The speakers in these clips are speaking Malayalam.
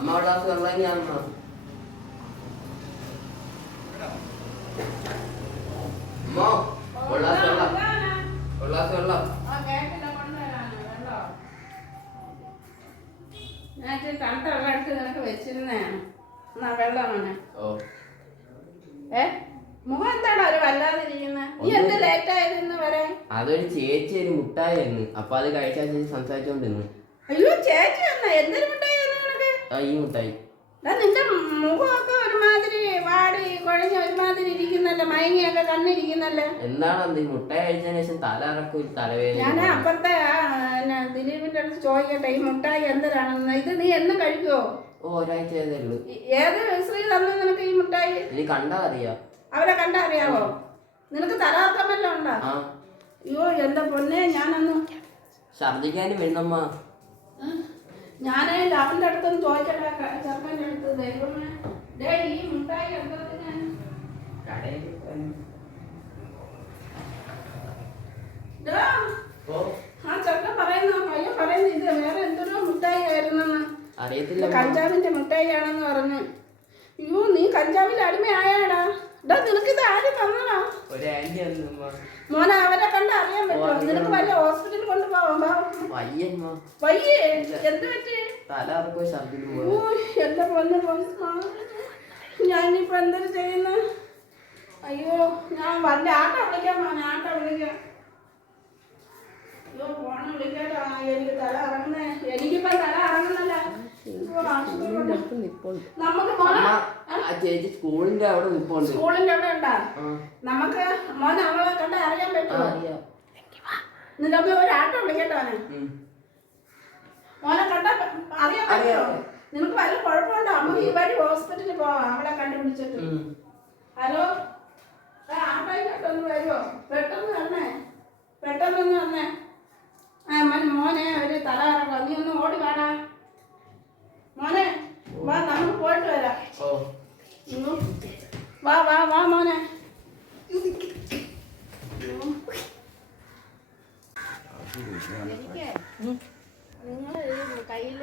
അമ്മ ഗ്ലാസ് വെള്ളം ഞാൻ അമ്മ കൊള്ളാസ് വെള്ളം. ഒരു വെള്ളം. ഞാൻ ഇച്ചിരി തണുത്ത വെള്ളം എടുത്ത് നിനക്ക് വെച്ചിരുന്നതാണ്. എന്നാ വെള്ളം മോനെ. ഓ. ഏ? മുഖം എന്താണോ ഒരു വല്ലാതിരിക്കുന്നത് നീ എന്ത് ലേറ്റ് ആയിരുന്നു വരാൻ അതൊരു ചേച്ചി ഒരു മുട്ടായിരുന്നു അപ്പൊ അത് കഴിച്ചാൽ ചേച്ചി സംസാരിച്ചോണ്ടിരുന്നു. അയ്യോ ചേച്ചി എന്തൊരു മിഠായി തന്നു നിനക്ക് ആ ഈ മുട്ടായി നിന്റെ മുഖമൊക്കെ ഒരുമാതിരി വാടി കുഴഞ്ഞ ഒരുമാതിരി ഇരിക്കുന്നല്ലോ? മയങ്ങിയൊക്കെ കണ്ണിരിക്കുന്നല്ലോ? എന്താണ് അത് ഈ മുട്ടായി കഴിച്ചതിന് ശേഷം തല ഇറക്കും തലവേദന ഞാൻ അപ്പുറത്തെ ദിലീപിന്റെ അടുത്ത് ചോദിക്കട്ടെ ഈ മുട്ടായി എന്തിനാണെന്ന്? ഇത് നീ എന്ന് കഴിക്കുവോ? ഒരാഴ്ച ഏത് ശ്രീ തന്നു നിനക്ക് ഈ മുട്ടായി? നീ കണ്ടാ അറിയാം. അവരെ കണ്ടാ അറിയാവോ? നിനക്ക് തലകർക്കം വല്ലതും ഉണ്ടോ അയ്യോ എന്റെ പൊന്നെ ഞാനൊന്ന് ഛർദിക്കാനും വരുന്നമ്മ. ഞാനേ അവന്റെ അടുത്തൊന്ന് ചോദിക്കട്ടെ ചെറുക്കന്റെ അടുത്ത് ദൈവമേ. ഡേ ഈ മുട്ടായി എന്താ ഞാൻ കടയിൽ ആ ചെറുക്കൻ പറയുന്നു പയ്യൻ പറയുന്നു ഇത് വേറെ എന്തൊരു മുട്ടായി ആയിരുന്നെന്ന്. കഞ്ചാവിന്റെ മുട്ടായി ആണെന്ന് പറഞ്ഞു. അയ്യോ നീ കഞ്ചാവിൽ അടിമയായാടാ. ഡാ നിനക്ക് ഇത് ആര് തന്നടാ? ഒരു ആന്റി മോനെ അവരെ കണ്ട് അറിയാൻ പറ്റുമോ? നിനക്ക് വല്ല ഹോസ്പിറ്റലിൽ കൊണ്ടുപോവാം വയ്യമ്മ വയ്യേ എന്ത് പറ്റി? ഓ എന്റെ പൊന്ന് ഞാനിപ്പോ എന്തൊരു ചെയ്യുന്നു? അയ്യോ ഞാൻ വല്ല ആട്ട വിളിക്കാം മോനെ ആട്ട വിളിക്കാം. അയ്യോ ഫോണ് വിളിക്കാട്ടാ എനിക്ക് തല ഇറങ്ങുന്നേ എനിക്കിപ്പോ തല ഇറങ്ങുന്നല്ല അയ്യോ, ആശുപത്രിയിൽ കൊണ്ട്. നമുക്ക് മോനെ അമ്മ ആ ചേച്ചി സ്കൂളിന്റെ അവിടെ നിൽപ്പുണ്ട് സ്കൂളിന്റെ അവിടെ ഉണ്ടാ? നമുക്ക് മോനെ അവളെ കണ്ട അറിയാൻ പറ്റുമോ? അറിയാം. നിനക്ക് ഒരു ആട്ടോ വിളിക്കട്ടോ മോനെ മോനെ കണ്ട അറിയാൻ പറ്റുമോ. നിനക്ക് വല്ല കുഴപ്പമുണ്ടോ? നമുക്ക് ഈ വഴി ഹോസ്പിറ്റലിൽ പോവാം അവളെ കണ്ടുപിടിച്ചിട്ട്. ഹലോ? ആ ആട്ടായിട്ടൊന്ന് വരുമോ പെട്ടെന്ന് വരണേ പെട്ടെന്നൊന്ന് തന്നെ ആ മോനെ ഒരു തല ഇറക്കാം നീ ഒന്ന് ഓടി വാടാ. വാ നമുക്ക് പോയിട്ട് വരാം. വാ വാ വാ മോനെ. എനിക്ക് നിങ്ങൾ കയ്യിൽ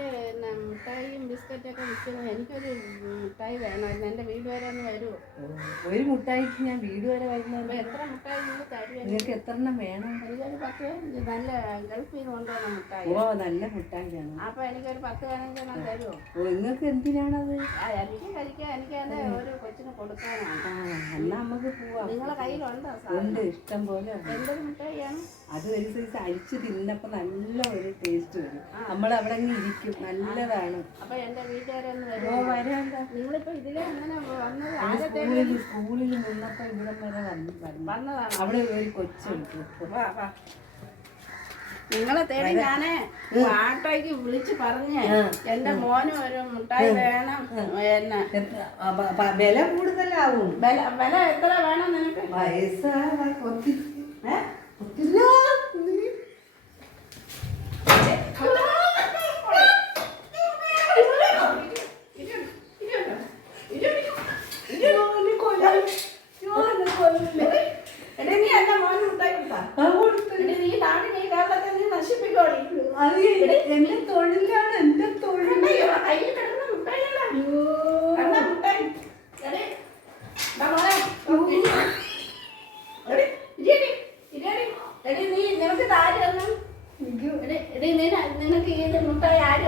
മിഠായിയും ബിസ്ക്കറ്റൊക്കെ വിൽക്കുന്നത് എനിക്കൊരു മിഠായി വേണമായിരുന്നു. എന്റെ വീട് വരെ ഒന്ന് വരുമോ ഒരു മുട്ടായിക്ക് ഞാൻ വീട് വരെ വരുന്നത് എത്ര മിഠായി നിങ്ങൾ തരുമോ നിങ്ങൾക്ക് എത്ര എണ്ണം വേണം? എനിക്കൊരു പത്ത് നല്ല ഗൾഫിൽ നിന്ന് കൊണ്ടുവന്ന മിഠായി ഓ നല്ല മുട്ടായി വേണം അപ്പോൾ എനിക്കൊരു പത്ത് പതിനഞ്ചെണ്ണം തരുമോ ഓ നിങ്ങൾക്ക് എന്തിനാണത്? എനിക്ക് കഴിക്കാൻ എനിക്ക് ഒരു കൊച്ചിന് കൊടുക്കാനാണ്. നമുക്ക് പോവാം. നിങ്ങളെ കയ്യിലുണ്ടോ ഉണ്ട് ഇഷ്ടം പോലെ ഉണ്ട്. എന്തൊരു മിഠായിയാണ് അത് ഒരു സൈസ് അരിച്ച് തിന്നപ്പോ നല്ല ഒരു ടേസ്റ്റ് വരും. നമ്മൾ അവിടെ അങ്ങ് ഇരിക്കും. നല്ലതാണ്. എന്റെ ഇതിലെ അങ്ങനെ വന്നത് സ്കൂളിൽ സ്കൂളിൽ നിന്നപ്പോ ഇവിടം വരെ വന്നു വന്നു. വന്നതാണ്. അവിടെ ഒരു കൊച്ചുണ്ട് നിങ്ങളെ തേടി ഞാനേ ആട്ടോയ്ക്ക് വിളിച്ച് പറഞ്ഞേ. എന്റെ മോന് ഒരു മുട്ടായി വേണം. വില കൂടുതലാവും. വില എത്ര വേണം നിനക്ക്? വയസ്സാ ഒത്തി ഏ? ഒത്തില്ല. നീ ഞാൻ കൊല്ലാൻ. ഞാൻ കൊല്ലില്ല. എടീ, നീ എന്റെ മോന് മുട്ടായി കൊടുത്താ ആ കൊടുത്ത്. എടീ, നീ നാട് നീ കേരളത്തെ നീ നശിപ്പിക്കോടി അത് എന്റെ തൊഴിലാണ് എന്റെ തൊഴിൽ കണ്ടോ, ഇവളെ കയ്യിൽ കിടക്കുന്ന മുട്ടായിയല്ല കണ്ടാ മുട്ടായി എടീ, ദാ മോനെ, എടീ, ഇരിയെടി, ഇരിയെടി. എടീ, നീ നിനക്ക് ആര് തന്നു എടീ, എടീ, നിന-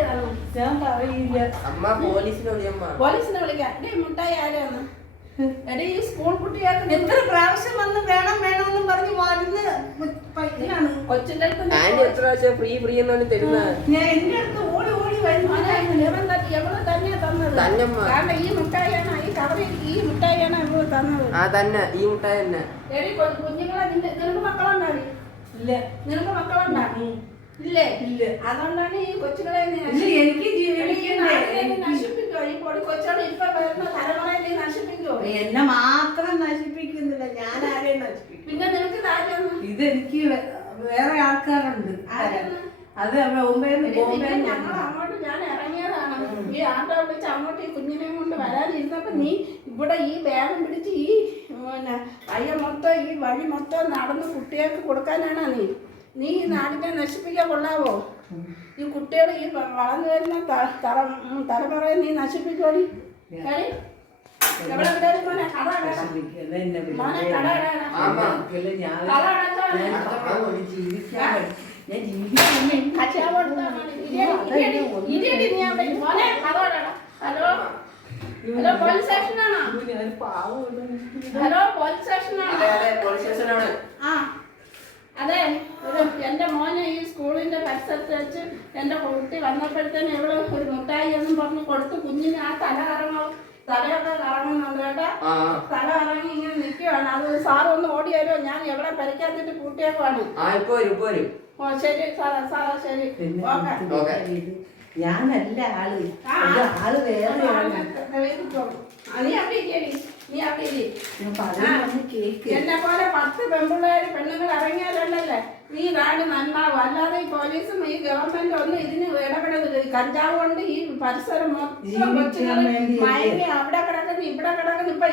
തന്നു? ഞാൻ പറയില്ല. അമ്മ പോലീസിനെ വിളിയമ്മ. പോലീസിനെ വിളിക്കാം. എടീ മുട്ടായി ഈ സ്കൂൾ എത്ര പ്രാവശ്യം വന്ന് വേണം വേണമെന്നും പറഞ്ഞ് വരുന്ന പയ്യനാണ് കൊച്ചിന്റെ അടുത്ത് നീ ആന്റി എത്ര പ്രാവശ്യം ഫ്രീ ഫ്രീ എന്നാണ് തരുന്നത്? ഈ ഈ കവറിൽ ഈ മുട്ടായിയാണ് ഇവൾ തന്നത്. ആ തന്നെ. ഈ മുട്ടായി തന്നെ. കുഞ്ഞുങ്ങളെ നിനക്ക് ഇല്ല. നിനക്ക് ഇല്ലേ. ഇല്ല? അതുകൊണ്ടാണ് ഈ കൊച്ചുകളെ നീ എനിക്ക് നശിപ്പിക്കോ ഈ പൊടി ഇപ്പൊ വരുന്ന നശിപ്പിക്കോ എന്നെ മാത്രം നശിപ്പിക്കുന്നില്ല. ഞാൻ ആരെയും നശിപ്പിക്കും പിന്നെ നിനക്ക് താല്പര്യം ഇതെനിക്ക് വേ- വേറെ ആൾക്കാരുണ്ട്? അത് ബോംബെന്ന് ബോംബെ ഞങ്ങൾ അങ്ങോട്ട് ഞാൻ ഇറങ്ങിയതാണ്. ഈ ആട്ടോ വിളിച്ച് അങ്ങോട്ട് ഈ കുഞ്ഞിനെയും കൊണ്ട് വരാനിരുന്നപ്പോ നീ ഇവിടെ ഈ ബാഗം പിടിച്ച് ഈ പിന്നെ അയ്യ മൊത്തം ഈ വഴി മൊത്തം നടന്ന് കുട്ടികൾക്ക് കൊടുക്കാനാണോ നീ? നീ ഈ നാടിനെ നശിപ്പിക്കാൻ കൊള്ളാവോ? ഈ കുട്ടികൾ ഈ വളർന്നു വരുന്ന തല തലമുറയെ നീ നശിപ്പിക്കോളി കളി? ഞാൻ ജീവിക്കാൻ ഹലോ ഹലോ പോലീസ് സ്റ്റേഷനാണോ ഹലോ പോലീസ് സ്റ്റേഷനാണ് ആ അതെ എന്റെ മോനെ ഈ സ്കൂളിന്റെ പരിസരത്ത് വെച്ച് എന്റെ കുട്ടി വന്നപ്പോഴത്തേന് ഇവിടെ ഒരു മുട്ടായി എന്നും പറഞ്ഞ് കൊടുത്ത് കുഞ്ഞിന് ആ തല കറങ്ങും തലയൊക്കെ കറങ്ങുന്നുണ്ട് കേട്ടാ. തല ഇറങ്ങി ഇങ്ങനെ നിൽക്കുവാണ് അത് സാറ് ഒന്ന് ഓടി വരുമോ ഞാൻ എവിടെ പരിക്കാത്തിട്ട് കൂട്ടിയേക്കുവാണ് ഓ ശരി സാറാ സാറാ ശരി ഓക്കെ? ഞാനല്ല ആൾ ആൾ വേറെ നീ അവിടെ ഇരിക്കടി നീ അവിടെ കേക്ക്. എന്നെ പോലെ പത്ത് പെമ്പിള്ളേര് പെണ്ണുങ്ങൾ ഇറങ്ങിയാലുണ്ടല്ലേ? ഈ നാട് നന്നാവും. അല്ലാതെ ഈ പോലീസും ഈ ഗവൺമെന്റ് ഒന്നും ഇതിന് ഇടപെടരുത്. കഞ്ചാവ് കൊണ്ട് ഈ പരിസരം മൊത്തം വേണ്ടിയല്ലേ? മയങ്ങി അവിടെ കിടക്കുന്നു ഇവിടെ കിടക്കുന്നു. ഇപ്പൊ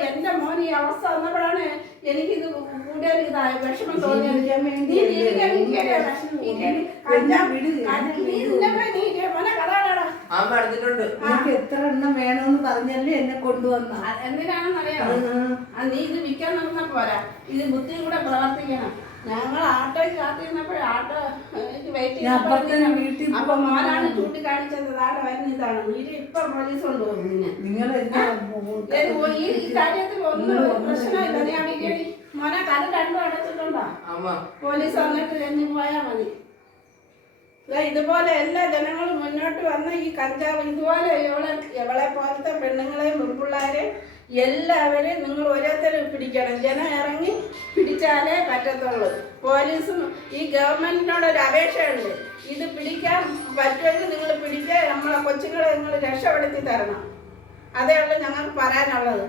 ഈ അവസ്ഥ വന്നപ്പോഴാണ് എനിക്കിത് കൂടുതൽ ഇതായ വിഷമം തോന്നിയത്. നീ? ജീവിക്കാൻ ഇരിക്കട്ടെ, വിഷമം. നീ എടുത്തിട്ടുണ്ട് നിനക്ക് എത്ര എണ്ണം വേണമെന്ന് പറഞ്ഞല്ലേ എന്നെ കൊണ്ടുവന്ന? എന്തിനാണെന്ന് ആ, നീ ഇത് വിൽക്കാൻ നടന്ന പോരാ. ഇത് ബുദ്ധിയും കൂടെ പ്രവർത്തിക്കണം. ഞങ്ങൾ ആട്ടോയ്ക്ക് കാത്തിരുന്നപ്പോഴേ ആട്ടോ എനിക്ക് വെയിറ്റ് ഞാൻ അപ്പുറത്തെ വീട്ടിൽ അപ്പൊ മോനാണ് ചൂണ്ടിക്കാണിച്ചത്. ആടെ വരുന്ന ഇതാണ്? ഇപ്പൊ പോലീസ് കൊണ്ടുപോകും നിങ്ങൾ ഏത് ഓ- ഈ ഈ കാര്യത്തിൽ ഒന്നും പ്രശ്നമില്ല. നീ അവിടെ മോനെ കഥ രണ്ടും അടച്ചിട്ടുണ്ടോ? പോലീസ് വന്നിട്ട് എണ്ണി പോയാ മതി. ഇതുപോലെ എല്ലാ ജനങ്ങളും മുന്നോട്ട് വന്ന ഈ കഞ്ചാവ് ഇതുപോലെ ഇവളെ ഇവളെ പോലത്തെ പെണ്ണുങ്ങളെയും പെൺപിള്ളേരെയും എല്ലാവരെയും നിങ്ങൾ ഓരോരുത്തരും പിടിക്കണം. ജനം ഇറങ്ങി പിടിച്ചാലേ പറ്റത്തുള്ളൂ. പോലീസും ഈ ഗവൺമെന്റിനോട് ഒരു അപേക്ഷയുണ്ട്. ഇത് പിടിക്കാൻ പറ്റുമെങ്കിൽ നിങ്ങൾ പിടിക്കുക നമ്മളെ കൊച്ചുങ്ങളെ നിങ്ങൾ രക്ഷപ്പെടുത്തി തരണം. അതേ ഉള്ളൂ ഞങ്ങൾക്ക് പറയാനുള്ളത്.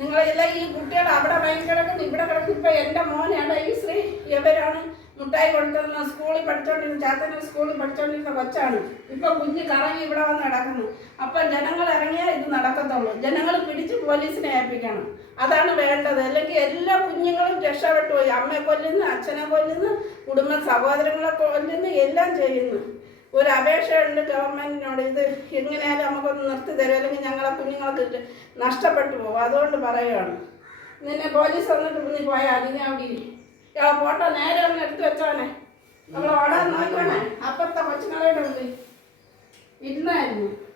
നിങ്ങളെല്ലാം ഈ കുട്ടികൾ അവിടെ ഭയങ്കര കിടക്കുന്നു ഇവിടെ കിടക്കുന്നു. ഇപ്പൊ എന്റെ മോനാണ് ഈ ശ്രീ ഇവരാണ് മുട്ടായി കൊടുത്തിരുന്ന സ്കൂളിൽ പഠിച്ചോണ്ടിരുന്ന ചാത്തന സ്കൂളിൽ പഠിച്ചോണ്ടിരുന്ന കൊച്ചാണ്. ഇപ്പൊ കുഞ്ഞ് കറങ്ങി ഇവിടെ വന്ന് നടക്കുന്നു അപ്പൊ ജനങ്ങൾ ഇറങ്ങിയാൽ ഇത് നടക്കത്തുള്ളൂ ജനങ്ങൾ പിടിച്ച് പോലീസിനെ ഏൽപ്പിക്കണം. അതാണ് വേണ്ടത്. അല്ലെങ്കിൽ എല്ലാ കുഞ്ഞുങ്ങളും രക്ഷപ്പെട്ടു പോയി. അമ്മയെ കൊല്ലുന്നു അച്ഛനെ കൊല്ലുന്നു കുടുംബ സഹോദരങ്ങളെ കൊല്ലുന്നു എല്ലാം ചെയ്യുന്നു. ഒരു അപേക്ഷയുണ്ട് ഗവൺമെന്റിനോട്. ഇത് എങ്ങനെയാലും നമുക്കൊന്ന് നിർത്തി തരും. അല്ലെങ്കിൽ ഞങ്ങളെ കുഞ്ഞുങ്ങൾക്ക് നഷ്ടപ്പെട്ടു പോകും. അതുകൊണ്ട് പറയുകയാണ് നിന്നെ പോലീസ് വന്നിട്ട് നീ പോയാൽ അതിനെ അവിടെ. ഇയാളെ ഫോട്ടോ നേരെ ഒന്ന് എടുത്തു വെച്ചോനെ. നമ്മൾ ഓടാൻ നോക്കണേ. അപ്പുറത്തെ കൊച്ചുങ്ങളോട് ഉണ്ട് ഇരുന്നായിരുന്നു.